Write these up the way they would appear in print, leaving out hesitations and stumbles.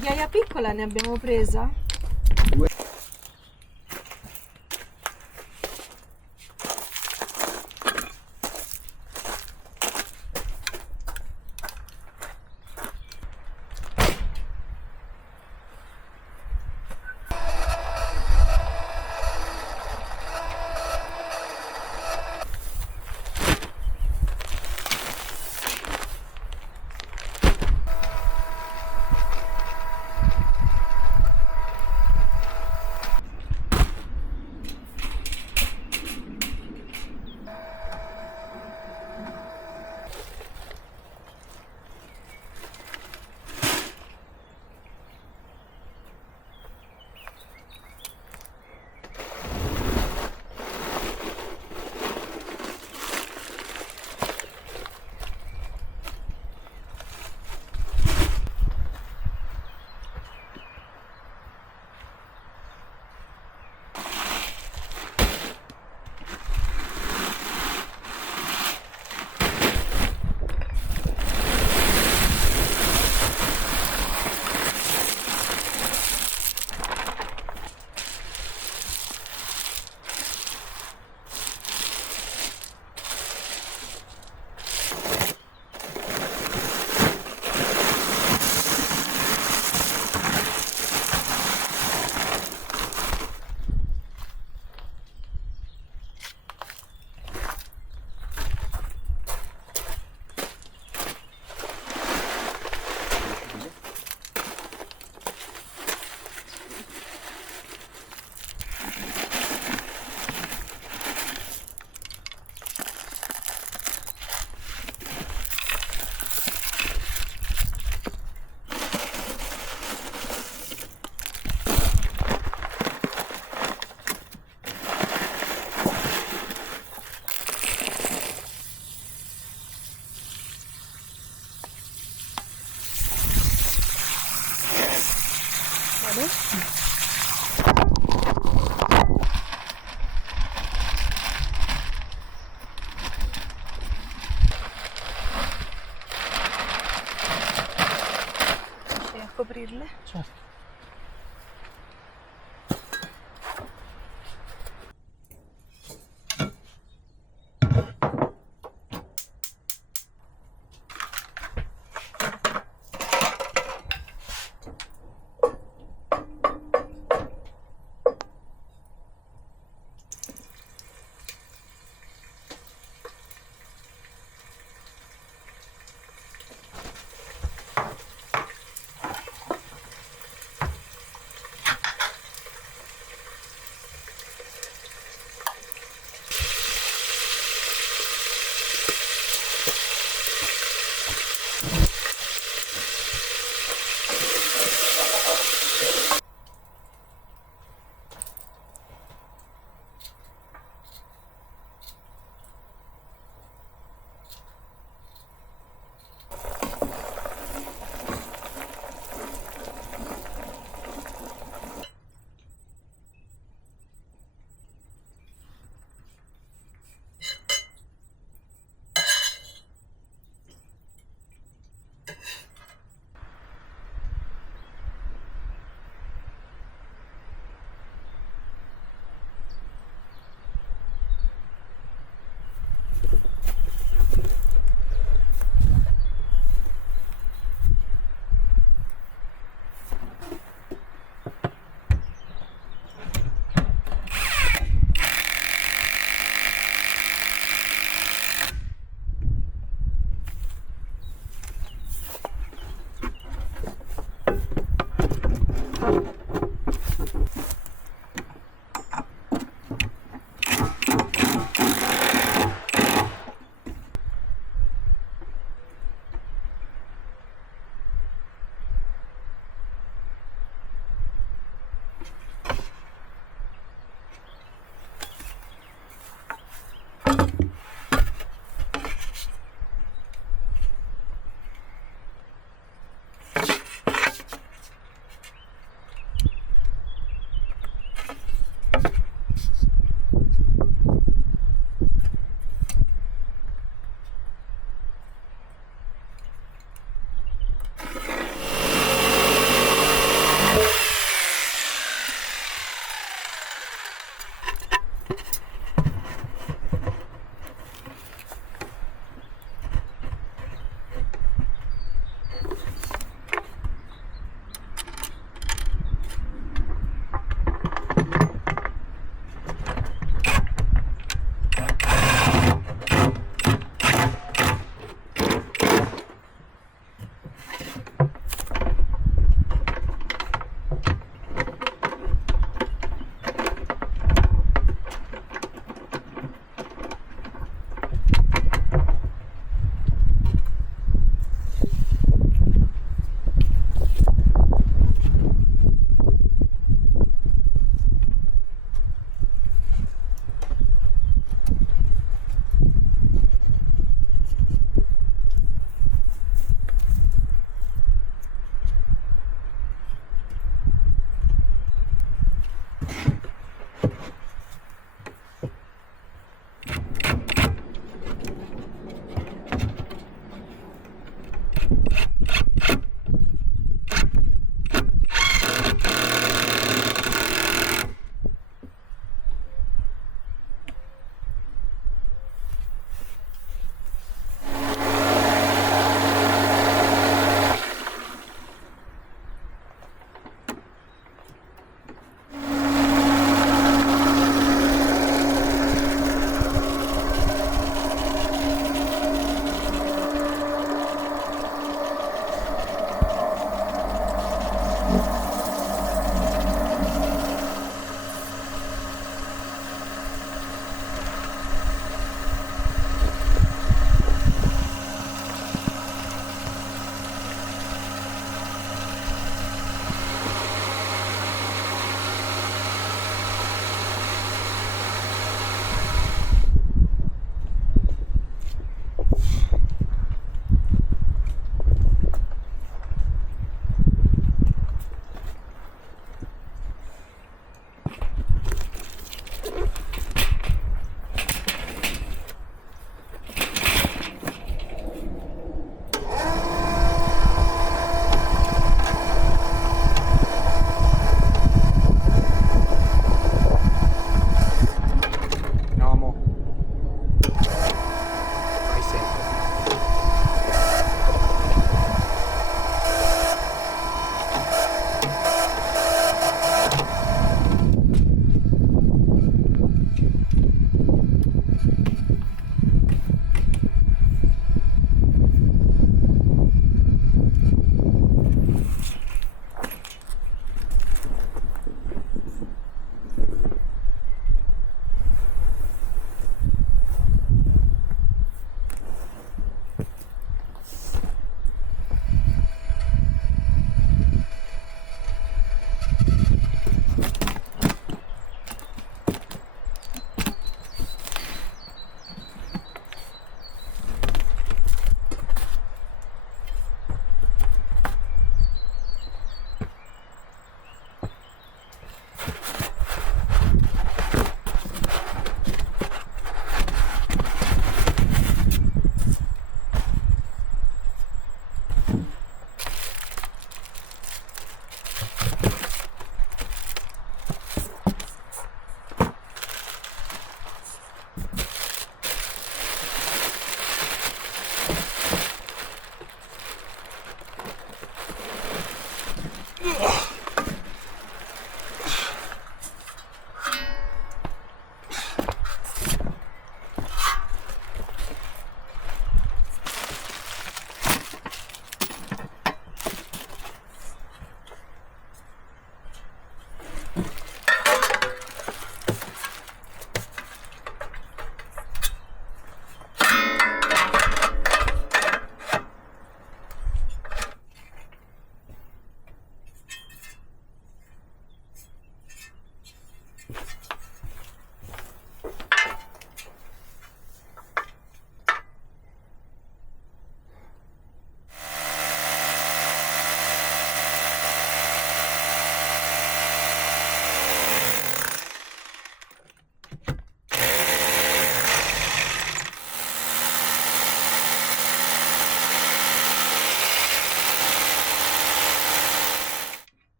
Ghiaia piccola ne abbiamo presa? Certo.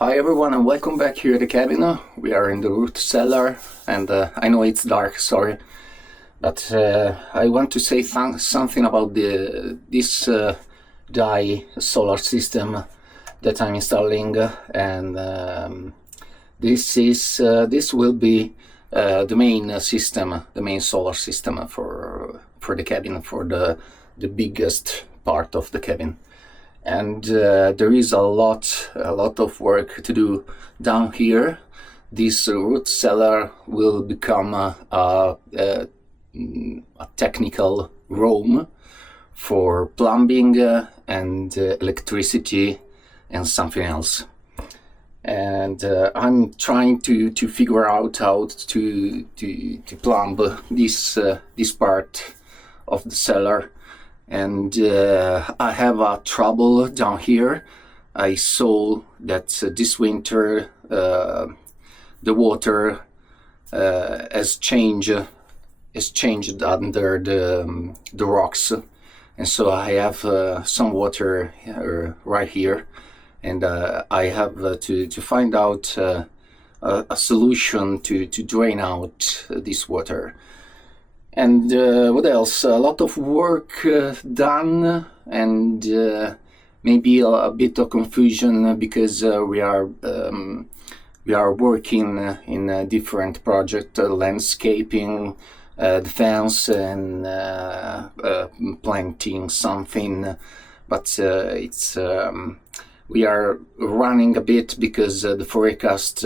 Hi everyone and welcome back here at the cabin. We are in the root cellar and I know it's dark, sorry, but I want to say something about this DAI solar system that I'm installing, and this will be the main system, the main solar system for the cabin, for the biggest part of the cabin. And there is a lot of work to do down here. This root cellar will become a technical room for plumbing and electricity and something else. And I'm trying to figure out how to plumb this part of the cellar. And I have a trouble down here. I saw that this winter the water has changed under the rocks, and so I have some water right here, and I have to find out a solution to drain out this water. And what else? A lot of work done, and maybe a bit of confusion because we are working in a different project, landscaping, defense, and planting something. But it's we are running a bit because the forecast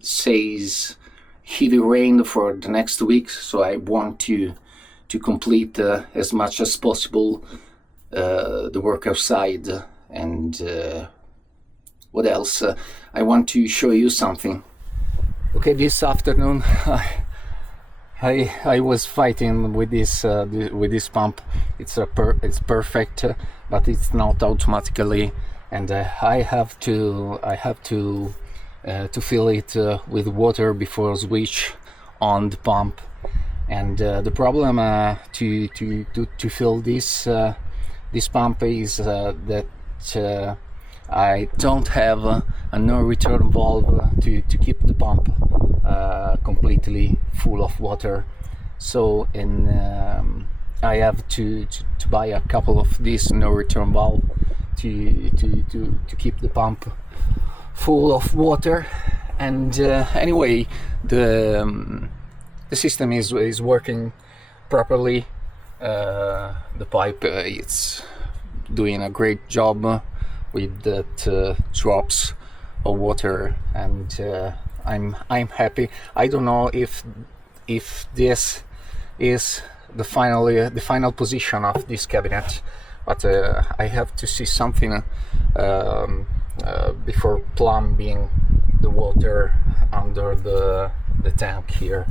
says heavy rain for the next week, so I want to complete as much as possible the work outside. And what else? I want to show you something. Okay, this afternoon I was fighting with this pump. It's perfect, but it's not automatically, and I have to fill it with water before switch on the pump. And the problem to fill this pump is that I don't have a no return valve to keep the pump completely full of water. So I have to buy a couple of these no return valve to keep the pump full of water. And anyway, the system is working properly. The pipe is doing a great job with that drops of water, and I'm happy. I don't know if this is the final position of this cabinet, but I have to see something before plumbing the water under the tank here.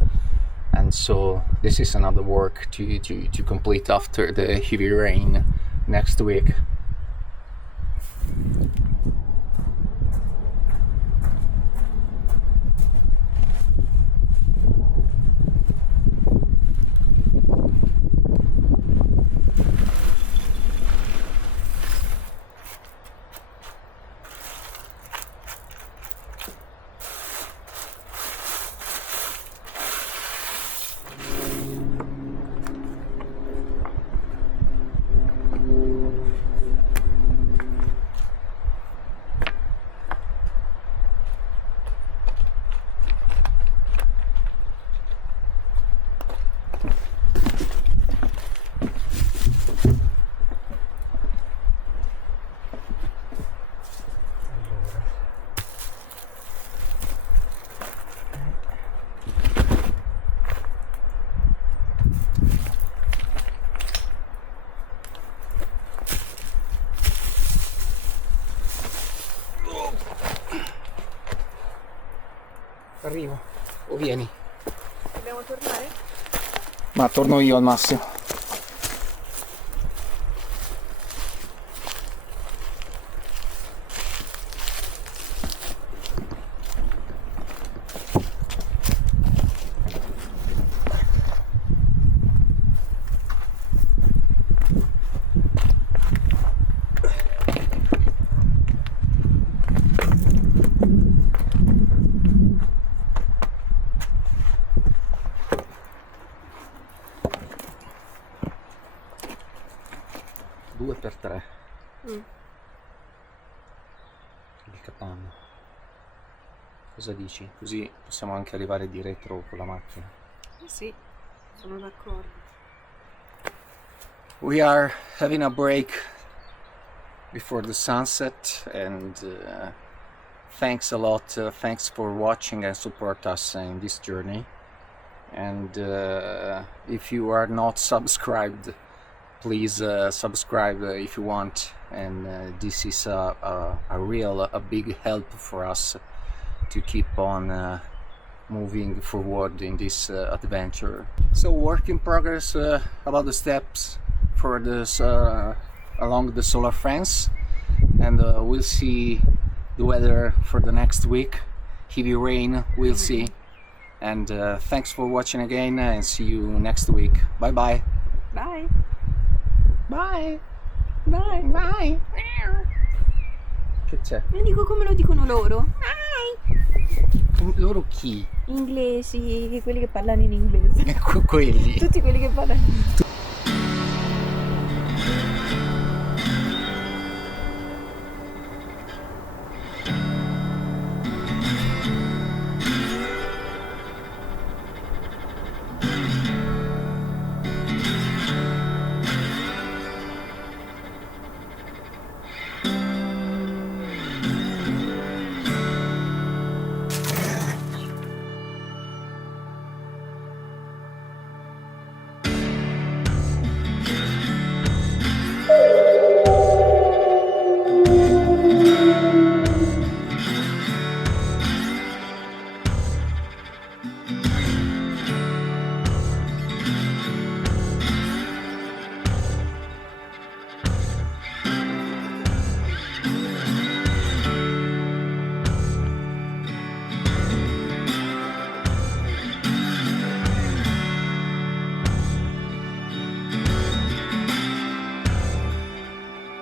And so this is another work to complete after the heavy rain next week. Arrivo, o vieni? Dobbiamo tornare? Ma torno io al massimo. 2x3 Mm. il capanno. Cosa dici? Così possiamo anche arrivare di retro con la macchina. Sì, sono d'accordo. We are having a break before the sunset, and thanks a lot. Thanks for watching and support us in this journey. And if you are not subscribed, please subscribe if you want. And this is a big help for us to keep on moving forward in this adventure. So work in progress about the steps for this along the solar fence, and we'll see the weather for the next week. Heavy rain, we'll see. And thanks for watching again, and see you next week. Bye bye. Bye. Bye. Bye. Bye. Che c'è? Lo dico come lo dicono loro. Loro chi? Inglesi, quelli che parlano in inglese. Quelli. Tutti quelli che parlano in inglese.